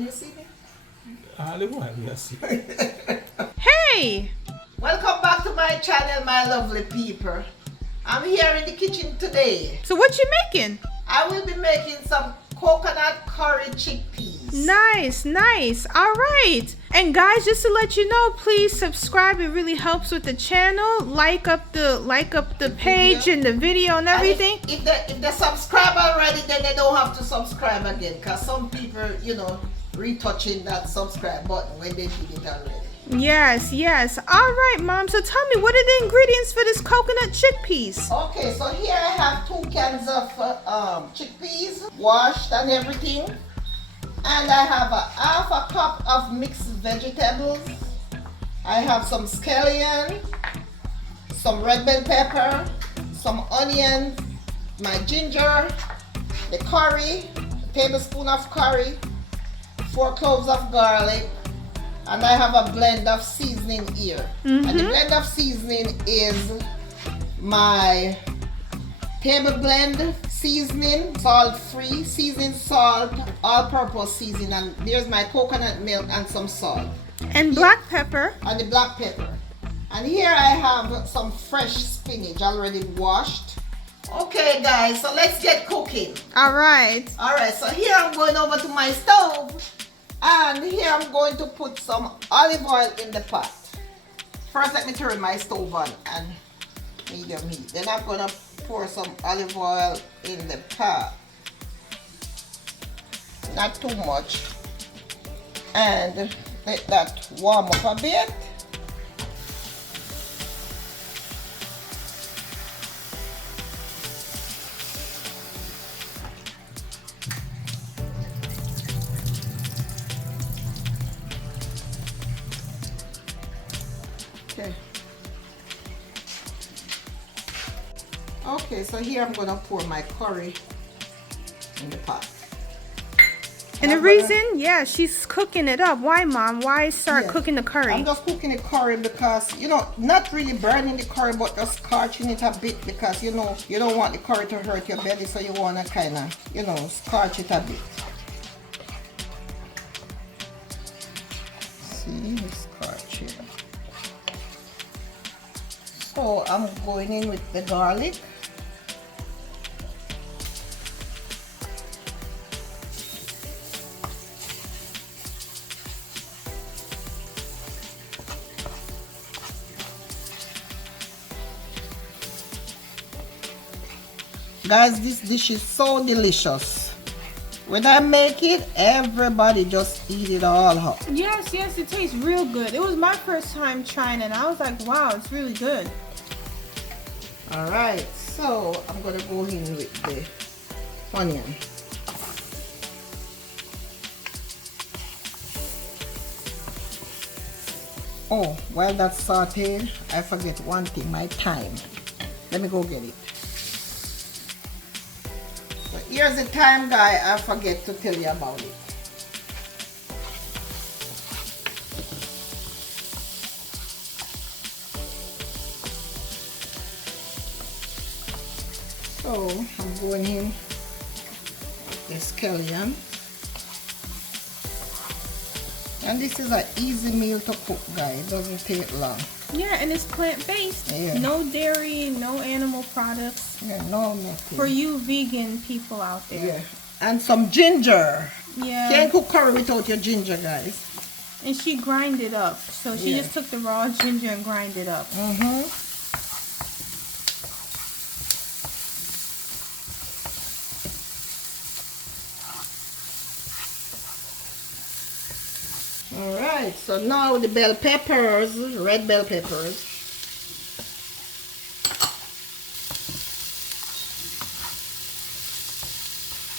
Can you see me? Hollywood, yes. Hey! Welcome back to my channel, my lovely people. I'm here in the kitchen today. So what you making? I will be making some coconut curry chickpeas. Nice, nice. All right. And guys, just to let you know, please subscribe. It really helps with the channel. Like up the page and the video and everything. And if they subscribe already, then they don't have to subscribe again. Because some people, retouching that subscribe button when they did it already. Yes, yes. All right, Mom. So tell me, what are the ingredients for this coconut chickpeas? Okay, so here I have 2 cans of chickpeas, washed and everything. And I have half a cup of mixed vegetables. I have some scallion, some red bell pepper, some onions, my ginger, the curry, a tablespoon of curry, 4 cloves of garlic, and I have a blend of seasoning here. And the blend of seasoning is my table blend seasoning, salt-free seasoning, salt, all-purpose seasoning, and there's my coconut milk and some salt. And black pepper. And the black pepper. And here I have some fresh spinach already washed. Okay guys, so let's get cooking. All right. Alright, so here I'm going over to my stove. And here I'm going to put some olive oil in the pot. First let me turn my stove on and medium heat. Then I'm going to pour some olive oil in the pot. Not too much. And let that warm up a bit. Okay, so here I'm gonna pour my curry in the pot. And the reason, yeah, she's cooking it up. Why, Mom? Why start cooking the curry? I'm just cooking the curry because, not really burning the curry, but just scorching it a bit because, you don't want the curry to hurt your belly, so you want to kind of, scorch it a bit. See, scorch it. So I'm going in with the garlic. Guys, this dish is so delicious. When I make it, everybody just eat it all up. Yes, yes, it tastes real good. It was my first time trying it, and I was like, wow, it's really good. Alright, so I'm going to go in with the onion. Oh, while that's sauteing, I forget one thing, my thyme. Let me go get it. So here's the thyme, guy, I forget to tell you about it. So I'm going in with the scallion. And this is an easy meal to cook, guys. It doesn't take long. Yeah, and it's plant-based. Yeah. No dairy, no animal products. Yeah, no nothing. For you vegan people out there. Yeah. And some ginger. Yeah. Can't cook curry without your ginger, guys. And she grind it up. So she just took the raw ginger and grind it up. Alright, so now the bell peppers, red bell peppers.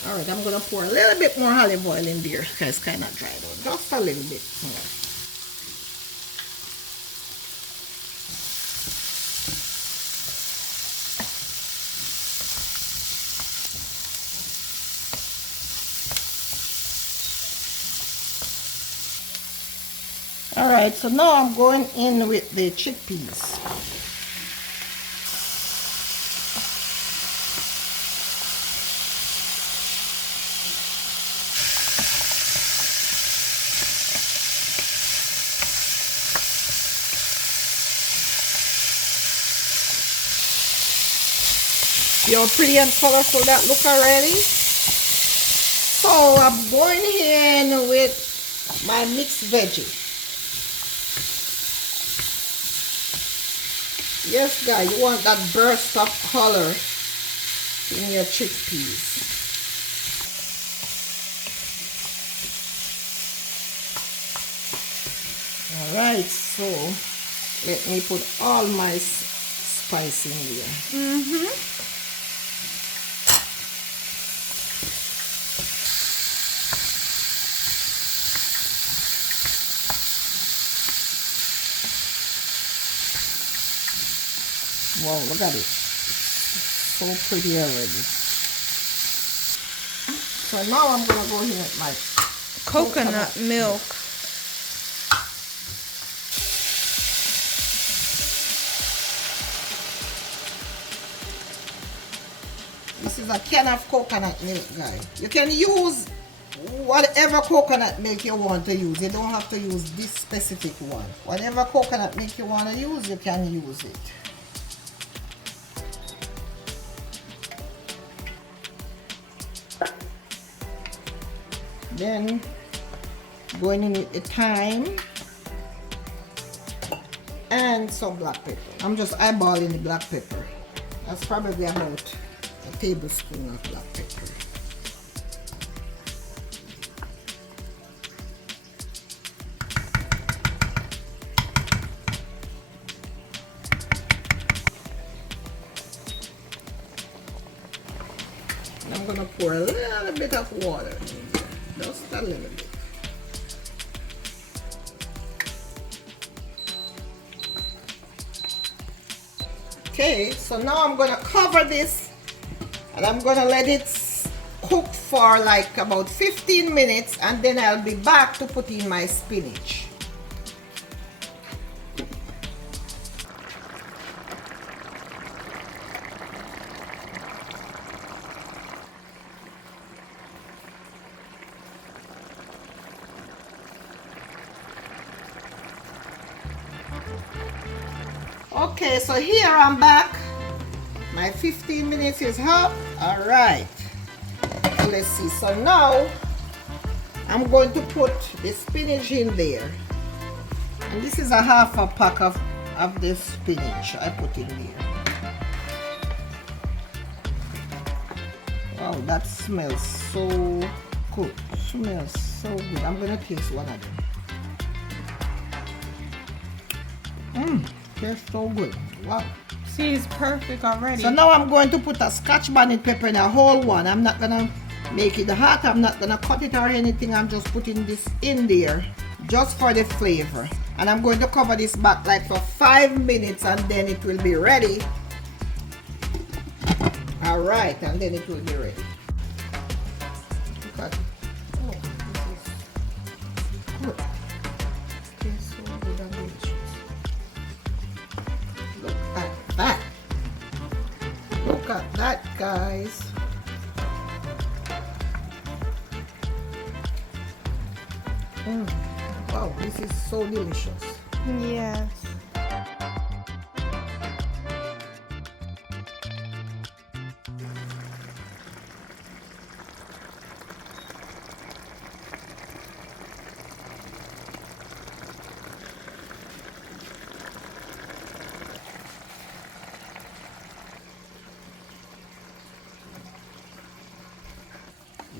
Alright, I'm going to pour a little bit more olive oil in there because it's kind of dried out. Just a little bit more. Alright, so now I'm going in with the chickpeas. See how pretty and colorful that look already? So I'm going in with my mixed veggie. Yes, guys, you want that burst of color in your chickpeas. Alright, so let me put all my spice in here. Wow, look at it. So pretty already. So now I'm going to go here with my Coconut milk. This is a can of coconut milk, guys. You can use whatever coconut milk you want to use. You don't have to use this specific one. Whatever coconut milk you want to use, you can use it. Then going in with the thyme and some black pepper. I'm just eyeballing the black pepper. That's probably about a tablespoon of black pepper. And I'm gonna pour a little bit of water in there, just a little bit. Okay, so now I'm gonna cover this and I'm gonna let it cook for like about 15 minutes, and then I'll be back to put in my spinach. Okay, so here I'm back. My 15 minutes is up. All right. So let's see. So now I'm going to put the spinach in there. And this is a half a pack of the spinach I put in there. Wow, that smells so good. Smells so good. I'm going to taste one of them. Tastes so good. Wow. See, it's perfect already. So now I'm going to put a Scotch bonnet pepper in a whole one. I'm not gonna make it hot. I'm not gonna cut it or anything. I'm just putting this in there just for the flavor. And I'm going to cover this back like for 5 minutes, and then it will be ready. All right, and then it will be ready. Look at it. Oh, this is good. Tastes so good and delicious. Look at that. Look at that, guys. Wow, this is so delicious. Yes.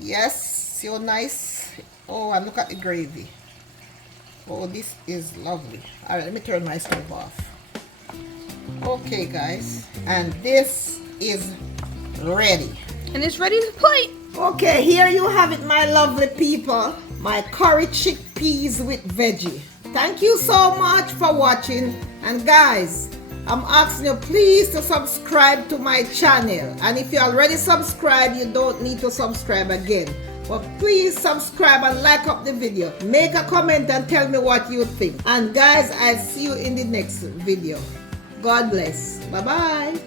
Yes, so nice. Oh, and look at the gravy. Oh, this is lovely. All right, let me turn my stove off. Okay, guys, and this is ready. And it's ready to plate. Okay, here you have it, my lovely people. My curry chickpeas with veggie. Thank you so much for watching. And guys, I'm asking you please to subscribe to my channel. And if you already subscribed, you don't need to subscribe again. But please subscribe and like up the video. Make a comment and tell me what you think. And guys, I'll see you in the next video. God bless. Bye-bye.